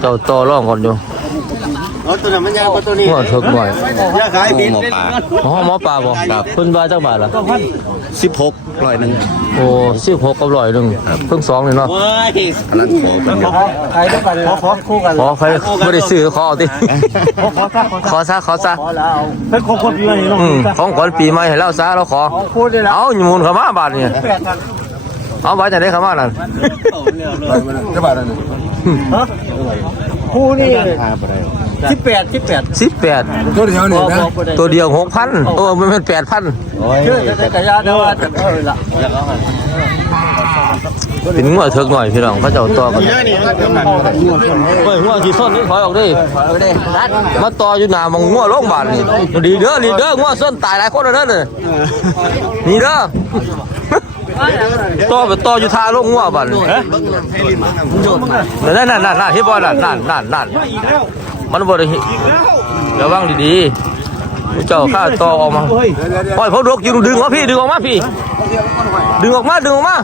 เจ้าต่อรองก่อนอยู่เอาตัวนั้นมันยังกว่าตัวนี้หัวเถิกหน่อยอย่าขายผิดหมอปลาอ๋อหมอปลาบ่เพิ่นว่าจักบาทล่ะสิบหกร้อยหนึ่งโอ้16กับร้อยหนึงเพิ่งสองนี่เนาะเว้ยอันนั้นขอเป็นเดียวขายด้วยกันขอขอคู่กันขอใครบ่ได้ซื้อขอเอาติขอขอซะขอขอซะขอซะขอแล้วเอาเฮ้ยครบครบอยู่นี่น้องอืมของขวัญปีใหม่ให้เราซะเราขอพูดได้แล้วเอาหมูนเข้ามาบาทนี่แปดกันเอาไว้จะได้เข้ามานั่นจะบาทอะไร ฮะคู่นี่สิบแปดสิบแปด18ตัวเดียวนี่นะตัวเดียว6,000โอ้มันเป็น8,000เชื่อจะได้กระยาได้ว่าจะเออละเป็นงัวเถิกหน่อยพี่น้องเขาเจ้าต่อกันเฮ้ยงัวสิส้นนี่ถอยออกดิมาต่ออยู่หน้าหมองงัวโรงพยาบาลนี่ดีเด้อดีเด้องัวส้นตายหลายคนแล้วเด้อนี่นี่เด้อ ต่อไปต่ออยู่ท่าโรงงัวบัดนี่นั่นนั่นนั่นนั่นเฮ็ดบ่นั่นนั่นนั่นนั่นมันบ่ได้เฮ็ดระวังดีๆเจ้าข้าต่อออกมาปล่อยพวกดกอยู่ดึงออกมาพี่ดึงออกมาพี่ ดึงออกมาดึงออกมา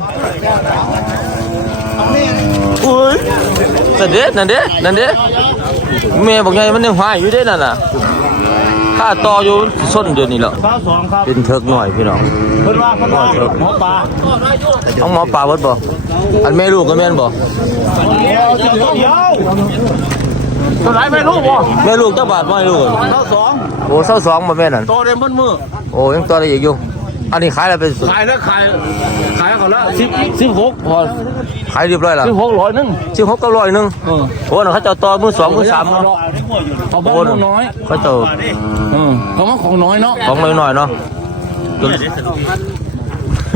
อุ้ยนั่นเด้นั่นเด้นั่นเด้แม่บอกไงมันยังหายอยู่เด้นั่นน่ะ ข้าต่ออยู่ส้นเดือนนี้แล้วสาวสองครับเป็นเถิกหน่อยพี่น้องเพิ่นว่าเพิ่นว่าหมอปลาเอาหมอปลาเบิดบ่อันแม่ลูกก็แม่นบ่เดียวเดียวตัวไหนไม่รู้บ่แม่ลูกเจ้าบาทบ่ให้ลูกสาวสองโอ้เศร้าสองบ่แม่นั่นโตเต็มบนมือโอ้ยังต่อได้อีกอยู่ อันนี้ขายแล้วเป็นขายแล้วขายขายเขาละสิบสิบหกพอขายเรียบร้อยแล้วสิบหกร้อยนึงสิบหกกับร้อยหนึงเออโอ้น่ะเขาเจ้าต่อมือสองมือสามเนาะเขาบ้าโอ้นน่ะน้อยเขาเจ้าเออเขาว่าของน้อยเนาะของน้อยๆเนาะ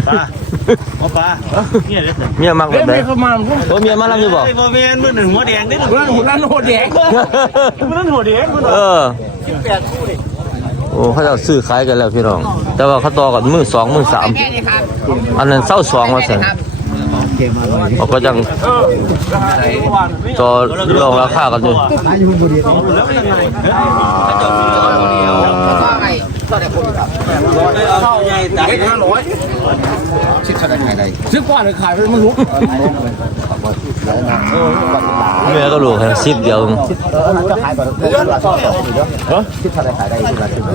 ปลาหมอปลาเนี่ยเด็ดเมียมักแบบไหนไม่เข้ามาโอ้เมียมาลำอยู่บ่ไอ้โมเมนมือหนึ่งหัวแดงนี่หัวหัวนั่นหัวแดงหัวนั่นหัวแดงเออโอ้เขาจะซื้อขายกันแล้วพี่น้อง แต่ว่าเขาต่อกันมือสองมือสามอันนั้นเศร้าสองมาสั่นเขาก็ยังต่อเรื่องราคากันอยู่เข้าใหญ่แต่ห้าร้อยชิดขนาดไหนใดซื้อกว่าเลยขายไปมันลุก เมียก็ลูกแค่สิบเดียวเอง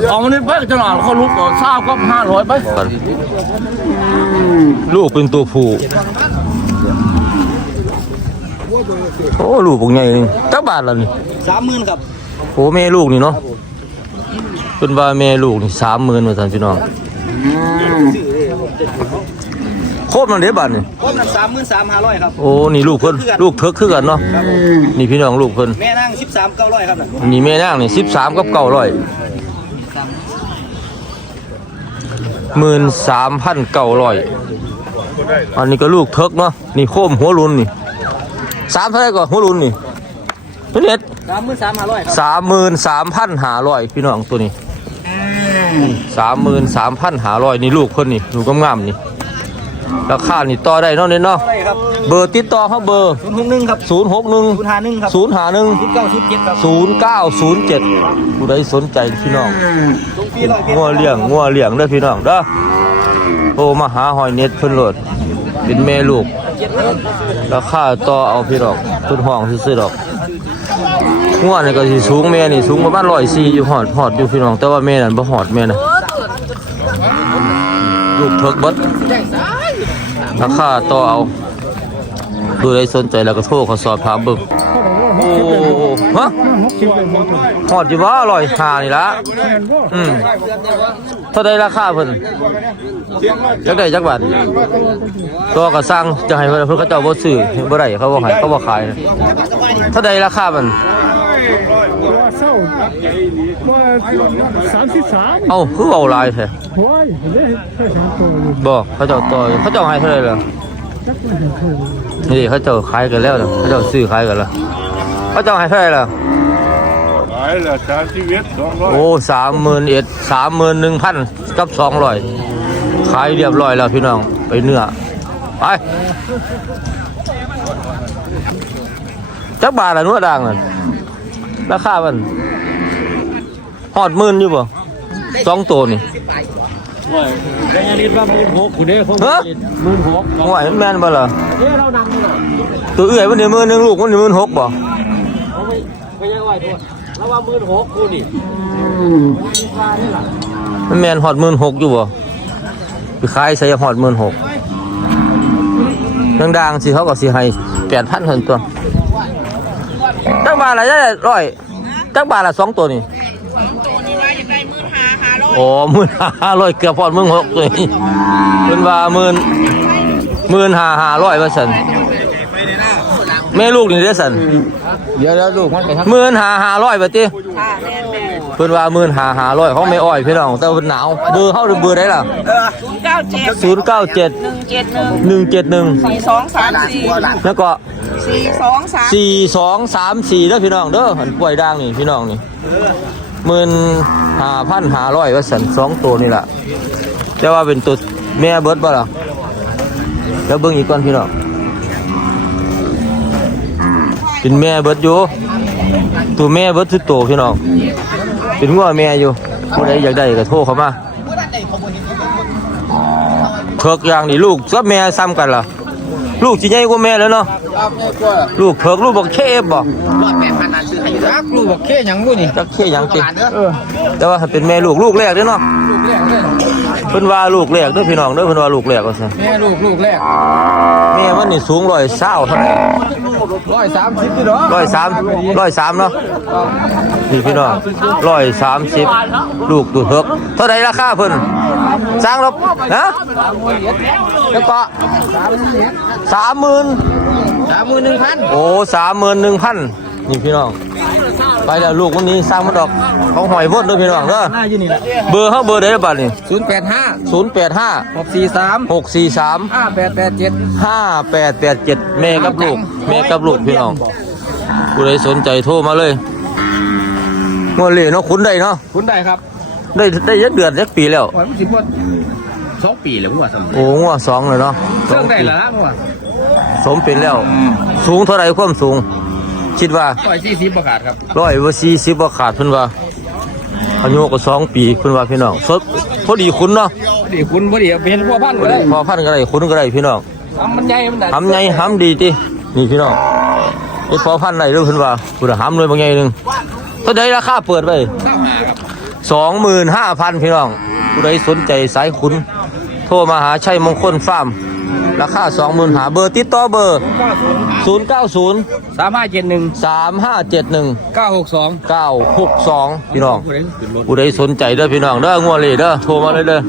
เอามันนี่ไปตลาดเขาลุกเช้าก็ห้าร้อยไป ลูกเป็นตัวผู้โอ้ลูกพวกใหญ่นี่จักบาทละนี่สามหมื่นครับโอ้แม่ลูกนี่เนาะเป็นว่าแม่ลูกนี่สามหมื่นเหมือนกันพี่น้องโคตรมันเด็บาทนี่ก้มนั่นสามหมื่นสามห้าร้อยครับ โอ้ นี่ลูกเพิ่นลูกเถิกคือกันเนาะ นี่พี่น้องลูกเพิ่นแม่นั่งสิบสามเก้าร้อยครับนี่แม่นางนี่สิบสามกับเก้าร้อยหมื่นสามพันเก้าร้อยอันนี้ก็ลูกเถิกเนาะ นี่โคมหัวรุนนี่สามเท่าไหรก่อนหัวรุนนี่เป็นเน็ตสามหมื่นสามห้าร้อยครับสามหมื่นสามพันห้าร้อยพี่น้องตัวนี้สามหมื่นสามพันห้าร้อยนี่ลูกเพิ่นนี่ลูกงามๆนี่ ราคานี่ต่อได้เนาะเนี่ยเนาะอะไรครับเบอร์ติดต่อเขาเบอร์ ศูนย์หกหนึ่งครับศูนย์หกหนึ่งศูนย์ห้าหนึ่งครับศูนย์ห้าหนึ่งศูนย์เก้าสิบเจ็ดครับศูนย์เก้าศูนย์เจ็ดผู้ใดสนใจพี่น้องตรงปีร้อยเจ็ดงัวเลี้ยงงัวเลี้ยงเด้อพี่น้องเด้อโทรมาหาหอยเน็ตเพิ่นโหลดเป็นแม่ลูกราคาต่อเอาพี่น้องเพิ่นห้องซื่อๆดอกงัวนี่ก็สิสูงแม่นี่สูงประมาณ104อยู่ฮอดฮอดอยู่พี่น้องแต่ว่าแม่นั่นบ่ฮอดแม่น่ะลูกเถิกเบิด ราคาต่อเอาผู้ใดสนใจแล้วก็โทรเขาสอบถามเบิ่งโอ้ฮะหอดจีว่าอร่อยหานี่ละอืม เท่าใดราคาเพิ่นจักได้จักบาทตัวก็สั่งจะให้เพิ่นเพิ่นเขาเจ้าบ่ซื้อบ่ได้เขาบ่ให้เขาบ่ขายนะเท่าใดราคามันว่าเศร้าว่าสามสิบสามเอ้าคือเว้าหลายแท้โอ้ยเด้แค่สองตัวอยู่บ่เขาเจ้าต่ออยู่เขาเจ้าให้เท่าใดล่ะจักไม่เห็นเคยนี่เขาเจ้าขายกันแล้วนะเขาเจ้าซื้อขายกันแล้วเขาเจ้าให้เท่าใดล่ะ ขายละสามสิบเอ็ดสองร้อยโอ้สามหมื่นเอ็ดสามหมื่นหนึ่งพันกับสองร้อยขายเรียบร้อยแล้วพี่น้องไปเนื้อไปจักบาทละเนื้อด่างนั่นราคามันหอดหมื่นอยู่บ่สองตัวนี่ได้ยังนิดว่าหมื่นหกคุณเด้เขาฮะหมื่นหกห่วยมันแม่นบ่ล่ะเฮ้ยเรานำเลยตัวเอื้อยมันนี่หมื่นหนึ่ง ลูกมันนี่หมื่นหกบ่มันแมนหอดหมื่นหกอยู่บ่ไปขายใส่หอดหมื่นหกดังๆสิเขาก็สิให้แปดพันคนตัวจักบาทละได้ร้อยจักบาทละสองตัวนี่โอ้หมื่นห้าร้อยเกือบพอดหมื่นหกเลยเป็นว่าหมื่นหมื่นห้าห้าร้อยเปอร์เซ็นต์แม่ลูกนี่เด้อสัน เดี๋ยวแล้วลูกมันไปทำหมื่นห้าห้าร้อยบาทติเพิ่นว่าหมื่นห้าห้าร้อยเขาไม่อ้อยพี่น้องแต่เพิ่นหนาวเบอร์เฮาหรือเบอร์ได้ล่ะเก้าเจ็ดศูนย์เก้าเจ็ดหนึ่งเจ็ดหนึ่งหนึ่งเจ็ดหนึ่งสี่สองสามสี่แล้วก็สี่สองสามสี่สองสามสี่เด้อพี่น้องเด้อหันป่วยด่างนี่พี่น้องนี่หมื่นห้าพันห้าร้อยว่าสันสองตัวนี่แหละแต่ว่าเป็นตัวแม่เบิร์ดบ่ล่ะแล้วเบิ่งอีกก่อนพี่น้อง เป็นแม่เบิร์ดอยู่ตัวแม่เบิร์ดทุกตัวพี่น้องเป็นงัวแม่อยู่ผู้ใดอยากได้ก็โทรเข้ามาเพิกอย่างนี่ลูกกับแม่ซ้ำกันล่ะลูกสิใหญ่กว่าแม่แล้วเนาะลูกเพิกลูกบอกเคฟบ่รักลูกบอกแค่หยังบุนี่จักเคหยังติแต่ว่าถ้าเป็นแม่ลูกลูกแรกเด้อเนาะเพิ่นว่าลูกแรกเด้อพี่น้องเด้อเพิ่นว่าลูกแรกว่าซั่นแม่ลูกลูกแรกแม่มันนี่สูง120เท่าไหร่ ร้อยสามสิบพี่น้อง103 103เนาะนี่พี่น้อง130ลูกตัวเพิกเท่าใดราคาเพิ่นสร้างรบฮะแล้วก็30,000สามหมื่นหนึ่งพันโอ้สามหมื่นหนึ่งพัน นี่พี่น้อง ไปแล้วลูกวันนี้สร้างมาดอกเขาหอยหมดเด้วยพี่น้องเด้อหน้าอยู่นี่แหละเบอร์เขาเบอร์ใดบัดนี่ศูนย์แปดห้าศูนย์แปดห้าหกสี่สามหกสี่สามห้าแปดแปดเจ็ดห้าแปดแปดเจ็ดแม่กับลูกแม่กับลูกพี่น้องผู้ใดสนใจโทรมาเลยงวดเหล่เนาะคุณได้เนาะคุณได้ครับ ได้ได้ยักเดือนยักปีแล้ววันสิบวันสองปีแล้วผมว่าสมโอ้งวดสองเลยเนาะเครื่องได้แล้วนะผมว่าสมเป็นแล้ว สูงเท่าไหรความสูง คิดว่าร้อยสี่สิบประกาศครับร้อยว่าสี่สิบว่าขาดเพิ่นว่าอายุก็สองปีเพิ่นว่าพี่น้องสดพอดีคุณเนาะพอดีคุณพอดีเป็นพ่อพันธุ์ก็ได้พอพันก็ได้คุณก็ได้พี่น้องทำมันใหญ่มันได้หำใหญ่หำดีตินี่พี่น้องไอ้พอพันได้เด้อเพิ่นว่าผู้หำเลยบางใหญ่หนึงเท่าใดราคาเปิดไว้สองหมื่นห้าพันพี่น้องผู้ใดสนใจสายคุณโทรมาหาชัยมงคลฟาร์มราคาสองหมื่นหาเบอร์ติดต่อเบอร์ ศูนย์เก้าศูนย์สามห้าเจ็ดหนึ่งสามห้าเจ็ดหนึ่งเก้าหกสองเก้าหกสองพี่น้องผู้ใดขึ้นรถผู้ใดสนใจเด้อพี่น้องเด้องัวเลยเด้อโทรมาเลยเด้อ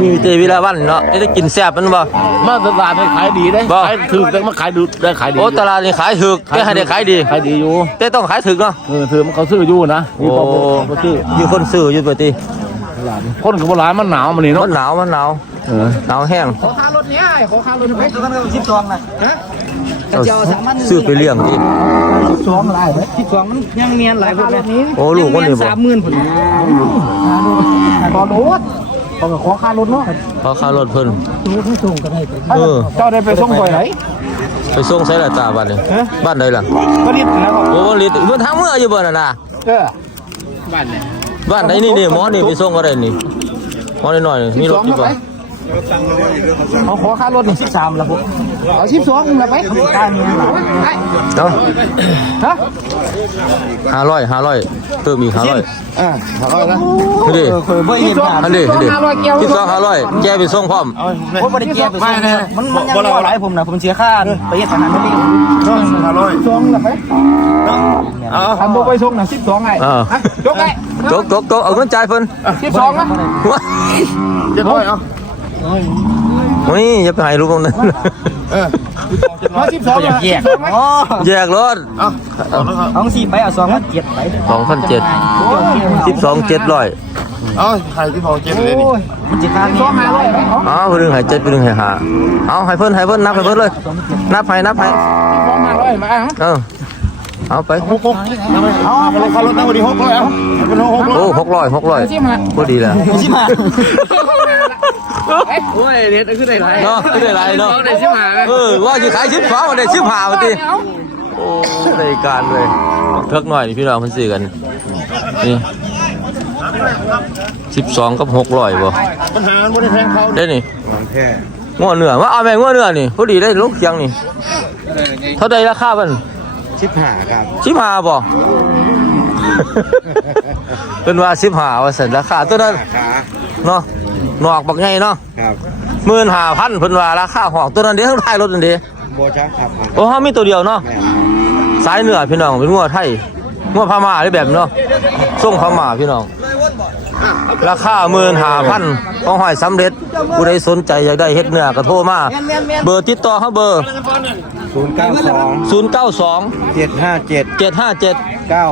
มีเตวิลาวันเนาะจะได้กินแซ่บมันบ่มาตลาดนี่ขายดีได้บ่ขายถือแต่มาขายดูได้ขายดีโอ้ตลาดนี่ขายถึกแต่ให้ได้ขายดีขายดีอยู่แต่ต้องขายถึกเนาะเออถือมันเขาซื้ออยู่นะมีความโอ้เขาซื้ออยู่คนซื้ออยู่ปกติคนกับโบราณมันหนาวมันนี่มัเนาะนหนาวมันหนาวเออหนาวแห้งขอค่ารถเนี้ยขอค่ารถไปตัวนั้นสิบสองนะ ฮะเอาซื้อไปเลี้ยงดิสิบสองหลายสิบสองมันยังเนียนหลายพวกนี้โอ้ลูกคนนี้บ่สามหมื่นผลต่อรถขอขอค่ารถเนาะเพราะค่ารถเพิ่นส่งกันให้เออเจ้าได้ไปส่งไปไหนไปส่งไสละตาบ้านนี่บ้านใดล่ะก็รีบนะครับโอ้บ่ลิตเพิ่นทางเมื่ออยู่บ่น่ะน่ะเออบ้านเนี่ยบ้านใดนี่นี่หมอนี่ไปส่งก็ได้นี่หมอน้อยๆนี่มีรถอยู่บ่ เอาขอค่ารถหนึ่งสิบสามละผมเอาสิบสองละไปค่าเนี้ยเนาะฮะห้าร้อยห้าร้อยเพิ่มอีกห้าร้อยอ่าขอนะนี่ดิเคยเบิ่งเห็นอันนี้อันนี้ที่สองห้าร้อยแกไปส่งพร้อมผมไม่ได้เกียร์ไปส่งมันมันยังรอหลายผมนะผมเสียค่าไปเฮ็ดขนาดนั้นเองห้าร้อยสองละไปเอาทำโบไปส่งนะสิบสองไงอ่าจกไงตกตกตกเอาเงินจ่ายเพิ่นสิบสองนะว้าเจ็ดร้อยเอา นี่อย่าไปให้ลูกคนนั้นเอาสิบสองแยกอ๋อแยกรถเอาสี่ไปเอาสองพันเจ็ดไปสองพันเจ็ดสิบสองเจ็ดร้อยเอาใครที่พอเจ็บเลยนี่จะค่าสองหาร้อยอ๋อคนหนึ่งให้เจ็ดคนหนึ่งให้ห้าเอาให้เพิ่นให้เพิ่นนับให้เพิ่นเลย นับให้นับให้สองหาร้อยมาเออเอาไปหกหกเอาเอาค่ารถตั้งวันที่หกร้อยเอาหกร้อยโอ้หกร้อยหกร้อยสิบห้าพอดีแล้วสิบห้า โอ้ยเด็ดขึ้นได้ไรเนาะไม่ได้ไรเนาะได้สิบห้าเออว่าจะขายชิปฟ้าวันได้ชิปหาวันทีโอ้รายการเลยเพิกหน่อยนี่พี่น้องเพิ่นซื้อกันนี่สิบสองกับหกร้อยบ่ปัญหาไม่ได้แทงเขาได้นี่ง้อเนื้อมาเอาแม่ง้อเนื้อนี่พอดีได้ลูกเคียงนี่เท่าใดราคามันชิบหาครับสิบห้าบ่เป็นว่าสิบห้าว่าสันราคาตัวนั้นขาเนาะ นอกบักไงเนาะครับหมื่นห้าพันเพิ่นว่าราคาห้องตัวนั้นเดียวท้ายรถนั่นเดีโบชักครับโอ้เฮามีตัวเดียวเนาะสายเหนือพี่น้องเป็นงัวไทยงัวพม่าได้แบบเนาะส่งพม่าพี่น้อง ราคาหมื่นห้าพันของหอยสำเร็จผู้ใดสนใจอยากได้เฮ็ดเนื้อก็โทรมาเบอร์ติดต่อเขาเบอร์ศูนย์เก้าสอง092เจ็ดห้าเจ็ด757เก้า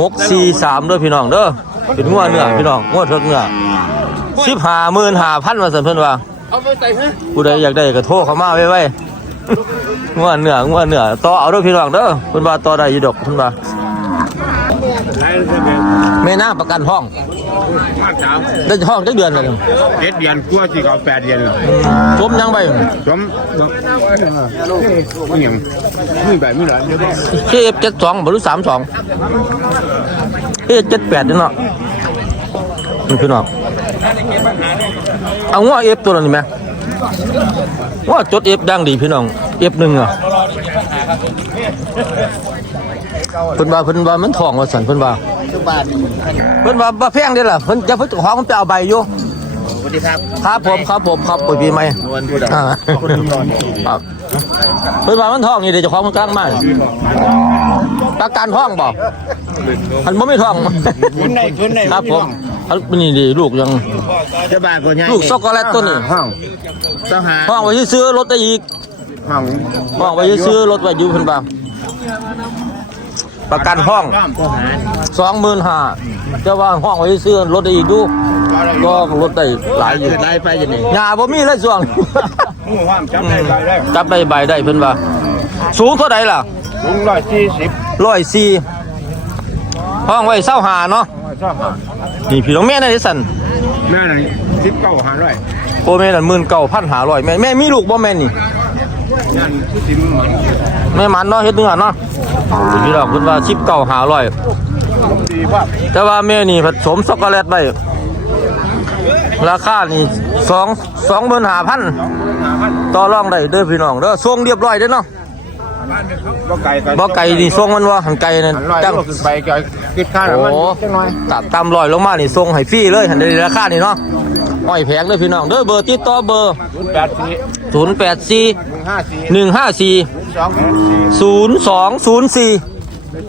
หกสี่สาม9643เด้อพี่น้องเด้อเป็นงัวเนื้อพี่น้องงัวทดเนื้อ 15 15,000ว่าซั่นเพิ่นว่าผู้ใดอยากได้ก็โทรเข้ามาไว้ๆงัวเนื้องัวเนื้อต่อเอาเด้อพี่น้องเด้อเพิ่นว่าต่อได้อยู่ดอกเพิ่นว่าแม่นางประกันห้องมาสามได้ห้องได้เดือนแล้วนี่เจ็ดเดือนกลัวที่เขาแปดเดือนจมยังไปจมไม่ยังไม่แบบไม่หรอเคเอฟเจ็ดสองบรือสามสองเคเจ็ดแปดนี่เนาะนี่พี่น้อง เอาง้อเอฟตัวนี้ไหมง้อจดเอฟดังดีพี่น้องเอฟหนึ่งอะเพิ่นว่าเพิ่นว่ามันทองว่าสันเพิ่นว่าเพิ่นว่าบ่แพงเด้ล่ะเพิ่นจะเพิ่นของมันไปเอาใบอยู่สวัสดีครับครับผมครับผมครับปุ๋ยปีใหม่นวลผู้ดอ่าครับเพิ่นว่ามันทองนี่เดี๋ยวเจะของมันกลางมาประกันทองบ่มันบ่มีทองคุณในคุณในครับผม อันนี้ดีลูกยัง จะบาคนยังลูกช็อกโกแลตตัวนี้ ห้องสหาห้องไว้ซื้อรถได้อีกห้องห้องไว้ซื้อรถไว้อยู่เพิ่นบ่าประกันห้องสองหมื่นห้าจะว่าห้องไว้ซื้อรถได้อีกดูก็รถได้หลายอยู่ได้ไปยังไงหญ้าบ่มีเลยส่วงงูห้ามจับได้ไปได้จับได้ใบได้เพิ่นว่าสูงเท่าใดล่ะลุงร้อยสี่สิบร้อยสี่ห้องไว้เศร้าหาเนาะชอบหา นี่พี่น้องแม่นั่นดิสันแม่นั่นสิบเก้าหาร้อยโอแม่นั่นหมื่นเก้าพันหาร้อยแม่แม่มีลูกบ่แม่นี่นั่นคือสิบหมันแม่มันเนาะเฮ็ดเนื้อเนาะพี่น้องคุณว่าชิปเก่าหาร้อยดีว่าแต่ว่าแม่นี่ผสมช็อกโกแลตไว้ราคานี่สองสองหมื่นห้าพันต่อรองได้เด้อพี่น้องเด้อส่งเรียบร้อยเด้อเนาะ บ่ไก่บ่ไก่นี่ส่งมันวะหันไก่นั่นจังไปก็คิดค่าน้ำมันจังหน่อยตัดตามรอยลงมานี่ส่งให้ฟรีเลยหันได้ราคานี่เนาะอ้อยแพงเลยพี่น้องเด้อเบอร์ติดต่อเบอร์ศูนย์แปดสี่ศูนย์แปดสี่หนึ่งห้าสี่ศูนย์สองศูนย์สี่ น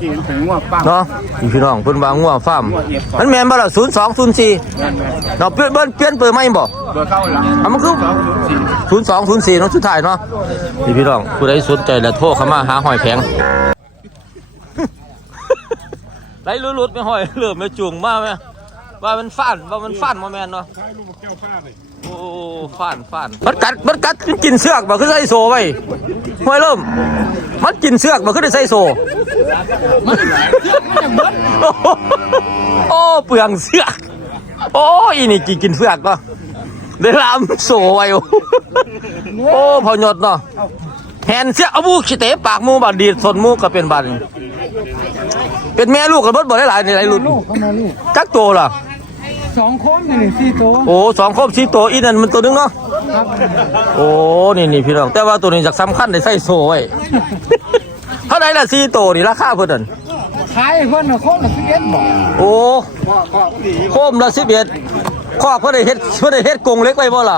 เนาะนี่พี่น้องเพิ่นว่างัวฟาร์มมันแม่นบ่ล่ะ0204เนาะเปลี่ยนเปลี่ยนเปลี่ยนเปิดใหม่บ่เอร์เข้าหลังอะมันย์สองศูนย์สี่น้องสุดท้ายเนาะพี่พี่น้องผู้ใดสนใจแล้วโทรเข้ามาหาหอยแผงไหลลุดๆไปหอยเหลือไม่จุงมาไหม ว่ามันฟันว่ามันฟันบ่แม่นเนาะโอ้ฟันฟันมันกัดมันกัดกินเสือกบ่คือใส่โซไว้ห้อยเริ่มมันกินเสือกบ่คือได้ใส่โซโอ้เปลืองเสือกโอ้อีนี่กี่กินเสือกเนาะได้ลามโซไว้โอ้โอ้พอหยดเนาะแหนเสือกเอามูกขี้เตะปากหมูบาดดีดสนหมูก็เป็นบาดนี่ เป็นแม่ลูกกับรถบ่ได้หลายในหลายรุ่นลูกเข้ามาลูกจักโตล่ะสองคนนี่สี่ตัวโอ้สองครบสี่ตัวอีนั่นมันตัวหนึงเนาะโอ้นี่นี่พี่น้องแต่ว่าตัวนี้จากสำคัญในใส่โซไว้เท่าไหร่ล่ะสี่ตัวนี่ราคาเพิ่นนั่นขายคนละคนละสิบเอ็ดบอกโอ้โคมละสิบเอ็ดคอกเพื่อได้เฮ็ดเพื่อได้เฮ็ดกรงเล็กไว้บ่ล่ะ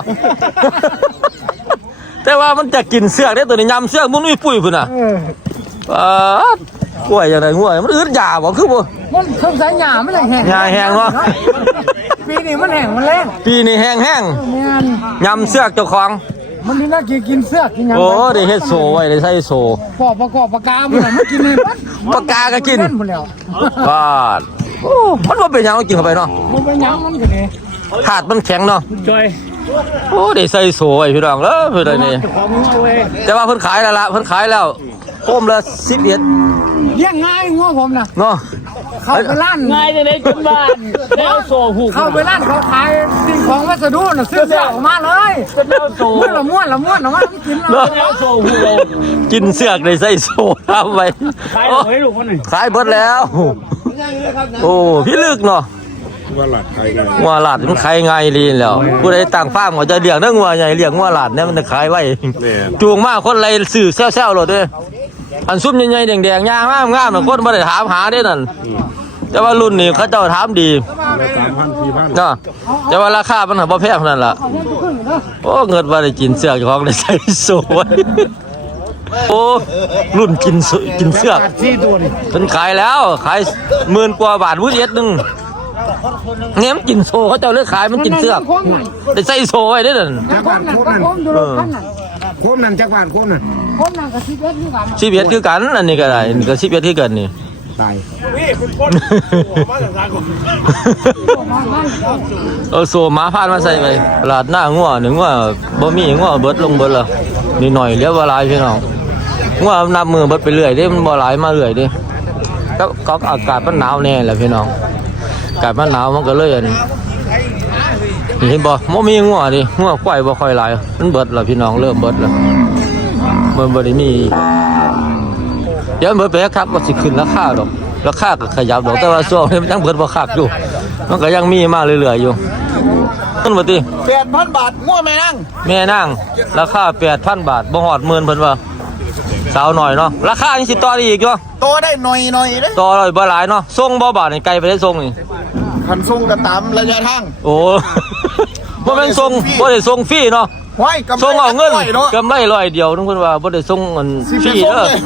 แต่ว่ามันจะกินเสือกได้ตัวนี้ยำเสือกมันมีปุ๋ยพุ่นน่ะเออเออ กล้วยอย่างไรงวยมันอึดยาบ่คือบ่มันสงสัยหยาไม่เลยแห้งหญ้าแห้งเนอะปีนี้มันแห้งมันแรงปีนี้แห้งแห้งแม่นๆยำเสือกเจ้าของมันนี่น่ากินกินเสื้อกินหยังโอ้ได้เฮ็ดโซไว้ได้ใส่โซปอบประกอบปากกามันน่ะมันกินให้มันปากกาก็กินเล่หมดแล้วบาดโอ้มันบ่เป็นหยังเอากินเข้าไปเนาะมันเป็นหยังมันก็นี่ถาดมันแข็งเนาะจอยโอ้ได้ใส่โซไว้พี่น้องเด้อเพิ่นได้นี่ของเอาเว้ยแต่ว่าเพิ่นขายแล้วล่ะเพิ่นขายแล้ว โคมละ11เลี้ยงง่ายง้อผมน่ะเนาะเข้าไปร้านง่ายจะได้จนบ้านแล้วโซ่หูเข้าไปร้านเขาขายสิ่งของวัสดุน่ะซื้อเสื้อออกมาเลยเป็นแล้วโซ่ม้วนละม้วนละม้วนออกมามันกินเนาะแล้วโซ่หูกินเสือกได้ใส่โซ่ทำไว้ขายโอ้หอยลูกคนหนึ่งขายเบิดแล้วโอ้พี่ลึกเนาะว่าหลัดไทยไงงัวหลาดมันขายง่ายลีนแล้วผู้ใดต่างฟาร์มก็จะเลี้ยงเด้องัวใหญ่เลี้ยงงัวหลาดเนี่ยมันจะขายไว้จูงมาคนไรสื่อแซวๆโลดเด้อ อันซุ่มใหญ่ๆแดงๆย่างงามๆน่ะคนบ่ได้ถามหาเด้นั่นแต่ว่ารุ่นนี้เขาเจ้าถามดีเนาะแต่ว่าราคามันน่ะบ่แพงเท่านั้นล่ะโอ้เงินว่าได้กินเสือกเจ้าของได้ใส่สวยโอ้รุ่นกินเสือกินเสือกสี่ตัวนี่เพิ่นขายแล้วขายหมื่นกว่าบาทมื้อเดียวนึงเนี่ยมันกินโซเขาเจ้าเลยขายมันกินเสือกได้ใส่โซไว้เด้อนั่ นจักบาทโคมนั่นเออโคมนั่นจักบาทโคมนั่นชีวิตคือกันอันนี้ก็ได้อันนี้ก็ชีวิตคือกันนี่ ตายเอาโซหมาพานมาใส่ไปตลาดหน้างัวหนึ่งงัวบ่มีงัวเบิดลงเบิดและนี่หน่อยเหลี้ยวบ่หลายพี่น้องงัวนับมือเบิดไปเรื่อยเด้มันบ่หลายมาเรื่อยเด้ก็ก็อากาศมันหนาวแน่แหละพี่น้องอากาศมันหนาวมันก็เลยอันนี่ เห็นบ่บ่มีงัวดิงัวควายบ่ค่อยหลายมันเบิดแล้วพี่น้องเริ่มเบิดแล้วมันบ่ได้มีเดี๋ยวมันเบิดไปครับก็สิขึ้นราคาดอกราคาก็ขยับดอกแต่ว่าช่วงนี้มันยังเบิดบ่คักอยู่ มันก็ยังมีมาเรื่อยๆอยู่ขึ้นมาติแปดพันบาทง่วแม่นั่งแม่นั่งราคา8,000บาทบ่ฮอดหมื่นเพิ่นว่าสาวหน่อยเนาะราคานี่สิต่อได้อีกอยู่โตได้หน่อยหน่อยๆเด้ต่อเลยบ่หลายเนาะส่งบ่บาทนี่ไกลไปได้ส่งนี่คันส่งก็ตามระยะทางโอ้ บ่แม่นส่งบ่ได้ส่งฟรีเนาะไว้กำไรส่งเอาเงินร้อยเนาะ กำไรร้อยเดียวนึงเพิ่นว่าบ่ได้ส่งเงินสิฟไปรีส่งเด้อเลย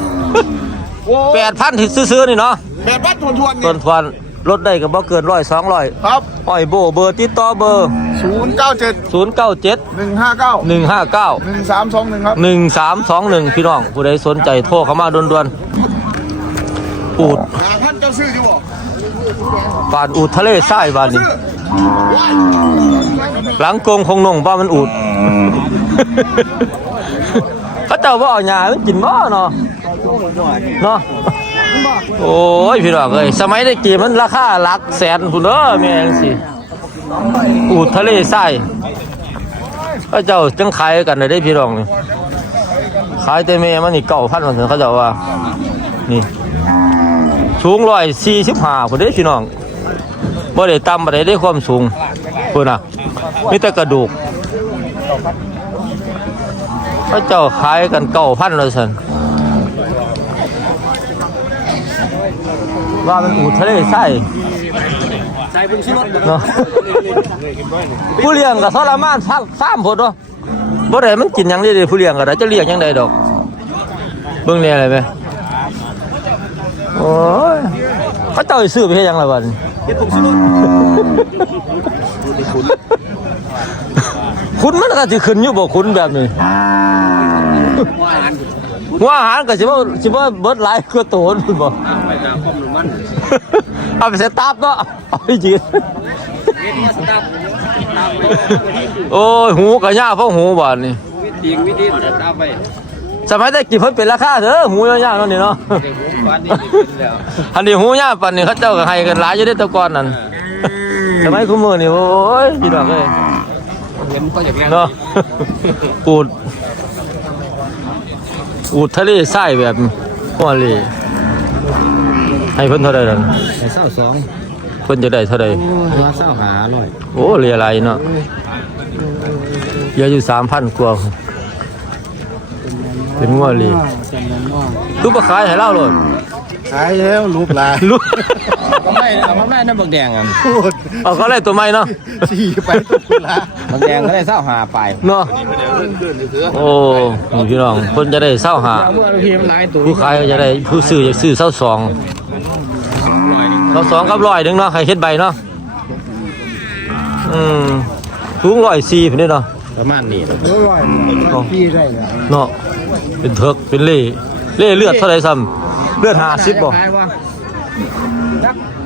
โอ้8,000ที่ซื้อๆนี่เนาะแปดพันทวนทวนต้นี่นทวนลดได้ก็บ่เกิน100 200ครับอ้อยโบเบอร์ติดต่อเบอร์ศูนย์เก้าเจ็ด097หนึ่งห้าเก้า159หนึ่งสามสองหนึ่งครับหนึ่งสามสองหนึ่งพี่น้อง ผู้ใดสนใจโทรเข้ามาด่วนๆ อูดหาท่านเจ้าซื้ออยู่บ่บานอูดทะเลทรายบานนี้หลังกงคงนงบ้านมันอูดเขาเจ้าว่าเอาหญ้ามันกินบ่เนาะเนาะโอ้ยพี่น้องเอ้ยสมัยได้กี่มันราคาหลักแสนพุ่นเด้อแม่งสิอูดทะเลทรายเขาเจ้าจังขายกันได้พี่น้องนี่ขายแต่แม่มันนี่เก้าพันมันเขาเจะว่านี่ สูงร้อยสี่สิบห้าคนเด้พี่น้องบ่ได้ต่ำบ่ได้ได้ความสูงเพิ่นน่ะมีแต่กระดูกเขาเจ้าขายกันเก้าพันเลยสันว่ามันอูดทะเลใส่ใส่เป็นชิรถเนาะผู้เลี้ยงก็ทรมานพักสามพดเนาะบ่ได้มันกินยังได้เลยผู้เลี้ยงก็ได้จะเลี้ยงยังได้ดอก เบิ่งแน่อะไรไหม โอ้ยเขาเจ้าสิซื้อไปเฮ็ดหยังล่ะบัดนี้คุณมันก็สิขึ้นอยู่บ่คุณแบบนี้หัวอาหารก็สิว่าสิว่าเบิดหลายกว่าโตนพุ่นบ่เอาไปสตาร์ฟเนาะเอาไปยืนโอ้ยหูก็ยาวเพราะหูบาดนี่ส มัยแต่กี่เพิ่นเป็นราคาเถอะหูยาวๆนั่นนี่เนาะอันนี้หูยาวปันนี่เขาเจ้าก็ให้กันหลายอยู่ได้อแตะก่อนนั่นสมัยคุมือนี่โอ้ยพี่ดอกเอ้ยเนาะอูดอูดทะเลทรายแบบหัวเลยให้เพิ่นเท่าใดนั่นเศร้าสองเพิ่นจะได้เท่าใดว่าเศร้าหาร้อยโอ้เรียอะไรเนาะเหลืออยู่3,000กว่า เป็นงัวเลยคือบ่ขายให้เราโลดขายแล้วรูปลายลูกก็ไม่เอามาไม่น้ำบักแดงอะพูดเอาเขาเลยตัวใหม่เนาะสี่ไปตุลาบักแดงก็ได้เศร้าหาไปเนาะโอ้นี่พี่น้องคนจะได้เศร้าหาเมื่อพี่มันหลายตัวผู้ขายก็จะได้ผู้ซื้อจะซื้อเศร้าสองเศร้าสองกับร้อยหนึงเนาะใครเฮ็ดใบเนาะอืมสูงร้อยสี่พี่นี่เนาะประมาณนี้ร้อยพี่ได้เลยเนาะ เป็นเถิกเป็นเล่เล่เลือดเท่าไรซ้ำเลือดห้าสิบบ่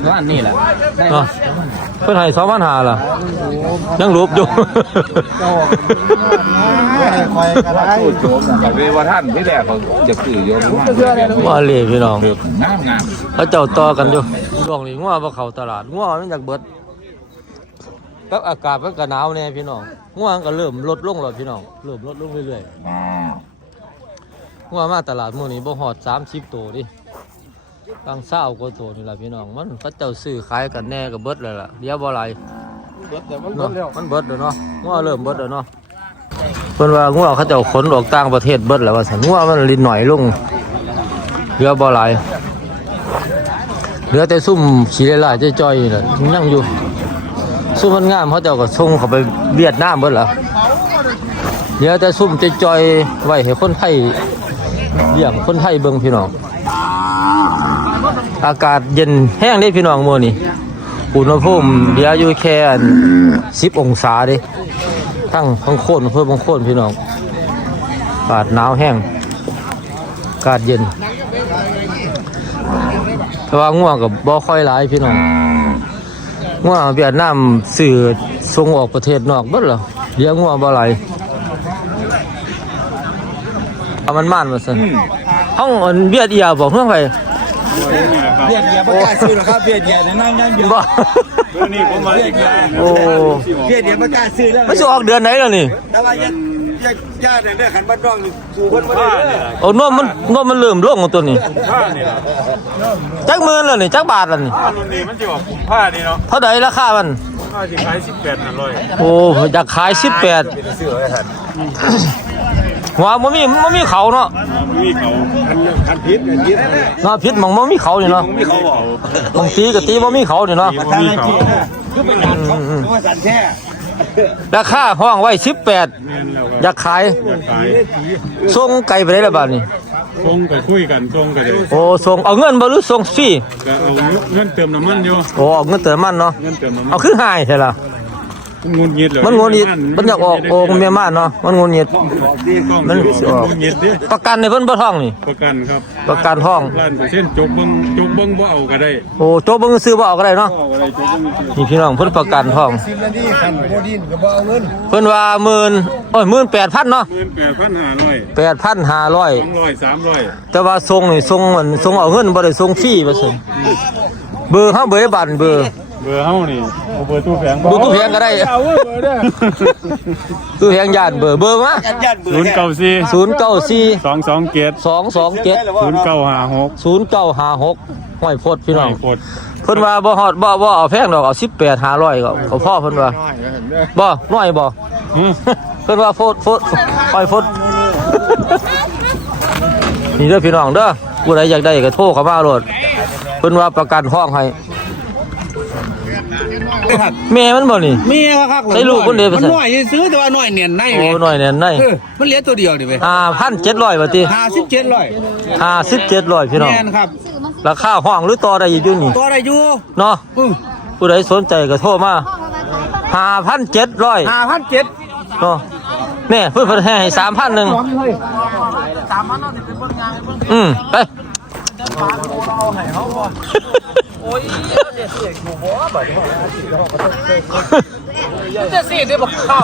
ประมาณนี้แหละได้เนาะเพิ่นให้สองพันห้าล่ะยังรูปอยู่คอยกระไรแต่เวลาท่านที่แรกเขาจะสื่อเยอะมากว่าเล่พี่น้องงามงามเขาเจ้าต่อกันอยู่ช่วงนี้งัวบ่เข้าตลาดงัวมันอยากเบิดกับอากาศมันก็หนาวแน่พี่น้องงัวมันก็เริ่มลดลงแล้วพี่น้องเริ่มลดลงเรื่อยๆ งัวมาตลาดมื้อนี้บ่ฮอด30ตัวดิบางเศร้ากว่าตัวนี่ล่ะพี่น้อง มันเขาเจ้าซื้อขายกันแน่ก็เบิดแล้วล่ะเดี๋ยวบ่หลายเนาะมันเบิดแล้วเนาะงัวเริ่มเบิดแล้วเนาะเพิ่นว่างัวเขาเจ้าขนออกต่างประเทศเบิดแล้วว่าซั่นงัวมันลิ้นหน่อยลงเหลือบ่หลายเหลือแต่ซุ่มสีลายๆจ้อยๆน่ะยังอยู่ซุ่มมันงามเขาเจ้าก็ส่งเข้าไปเวียดนามเบิดแล้วเหลือแต่ซุ่มจ้อยๆไว้ให้คนไทย เลี้ยงคนไทยเบิ่งพี่น้อง อากาศเย็นแห้งได้พี่น้องมื้อนี้อุณหภูมิเหลืออยู่แค่10องศาเด้ทั้งทั้งโคนเพิ่มบางโคนพี่น้องอากาศหนาวแห้งอากาศเย็นแต่ว่าง่วงกับบ่ค่อยหลายพี่น้องง่วงเวียดนามสื่อส่งออกประเทศนอกเบิดเหรอเลี้ยงง่วงบ่หลาย เอามันม่านมาซั่นห้องอันเวียดเอียบอกเฮืองไผเบียดเดียวประกล้าศซื้อหรอกครับเบียดเดียวนั่งนั่งเบียดบ่นี่ผมมาอีกแล้วโอ้เบียดเดียวประกล้าศซื้อแล้วมันสิออกเดือนไหนล่ะนี่แต่ว่าญาติญาติเนี่ยขันบ้านร่องนี่สู่คนมาได้เลยเอานมมันนมมันเริ่มลงของตัวนี้จักหมื่นแล้วนี่จักบาทแล้วนี่รุ่นนี้มันจะออกผ้านี่เนาะเท่าใดราคามันผ้าสิขายสิบแปดห้าร้อยโอ้อยากขายสิบแปด หัวมันมีมันมีเขาเนาะมีเขาคันพิษพิษเนาะพิษหมองมันมีเขานี่เนาะมีเขาบอกบางทีก็ตีมันมีเขานี่เนาะมีเขาคือเป็นการเขาคือว่าสันแท้ราคาห้องไว้สิบแปดเงินเราอยากขายขายส่งไก่ไปได้ละบาทนี่ทรงก็คุยกันทรงก็เลยโอ้ส่งเอาเงินบ่หรือส่งฟรีก็เอาเงินเติมน้ำมันอยู่โอ้เอาเงินเติมมันเนาะเงินเติมน้ำมันเอาขึ้นหายใช่ ล่ะงุนงิดเลยมันงนงิดมันอยากออกโอ้มันเมียมานเนาะมันงนงิด มันงุนงิดดิประกันในเพิ่นบ่ท้องนี่ ประกันครับประกันท้อง ล้านเปอร์เซ็นต์จกเบิ้งจกเบิ้งบ่เอาก็ได้โอ้โจกเบิ่งซื้อบ่เอาก็ได้เนาะเอาอะไรจกเบิ้งซื้อนี่พี่น้องเพิ่นประกันท้อง สิบนาทีขันโบดินก็บ่เอาเงินเพิ่นว่าหมื่นโอ้ยหมื่นแปดพันเนาะหมื่นแปดพันห้าร้อยแปดพันห้าร้อยสองร้อยสามร้อยแต่ว่าส่งนี่ส่งมันส่งเอาเงินบ่ได้ส่งฟรีว่าซั่นเบอร์เฮาเบอร์บัตรเบอร์เบอร์เฮานี่เอาเบอร์ตู้แผงเบอร์ตู้แพงก็ได้เอาเบอร์เด้อตู้แพงย่านเบอร์เบอร์มาญาติญาติเบื่ศูนย์เก้าสี่094สองสองเกต227ศูนย์เก้าห้าหก0956ห้อยโพดพี่น้องไม่กดเพิ่นว่าบ่ฮอดบ่บ่เอาแพงดอกเอา18 500ก็ก็พอเพิ่นว่าบ่น้อยบ่หือเพิ่นว่าโฟดโฟดห้อยโฟดนี่เด้อพี่น้องเด้อผู้ใดอยากได้ก็โทรเข้ามาโลดเพิ่นว่าประกันห้องให้ แม่มันบ่นี่ เมียครับใส่ลูกคนเดียวไปมันใส่ น้อยซื้อแต่ว่าน้อยเนียนในโอ้เลยหน่อยแน่นในเออมันเหลือตัวเดียวดิเว้ยอ่าพันเจ็ดร้อยบาทติห้าสิบเจ็ดร้อยห้าสิบเจ็ดร้อยพี่น้อง แม่นครับ ราคาห้องหรือต่อได้อยู่นี่ตัวอะไรอยู่เนาะอือผู้ใดสนใจก็โทรมาห้าพันเจ็ดร้อยห้าพันเจ็ดเนาะแม่เพิ่นเพิ่นให้สามพันหนึ่งอืมไป จะสี่เดี๋ยวบอกเข้า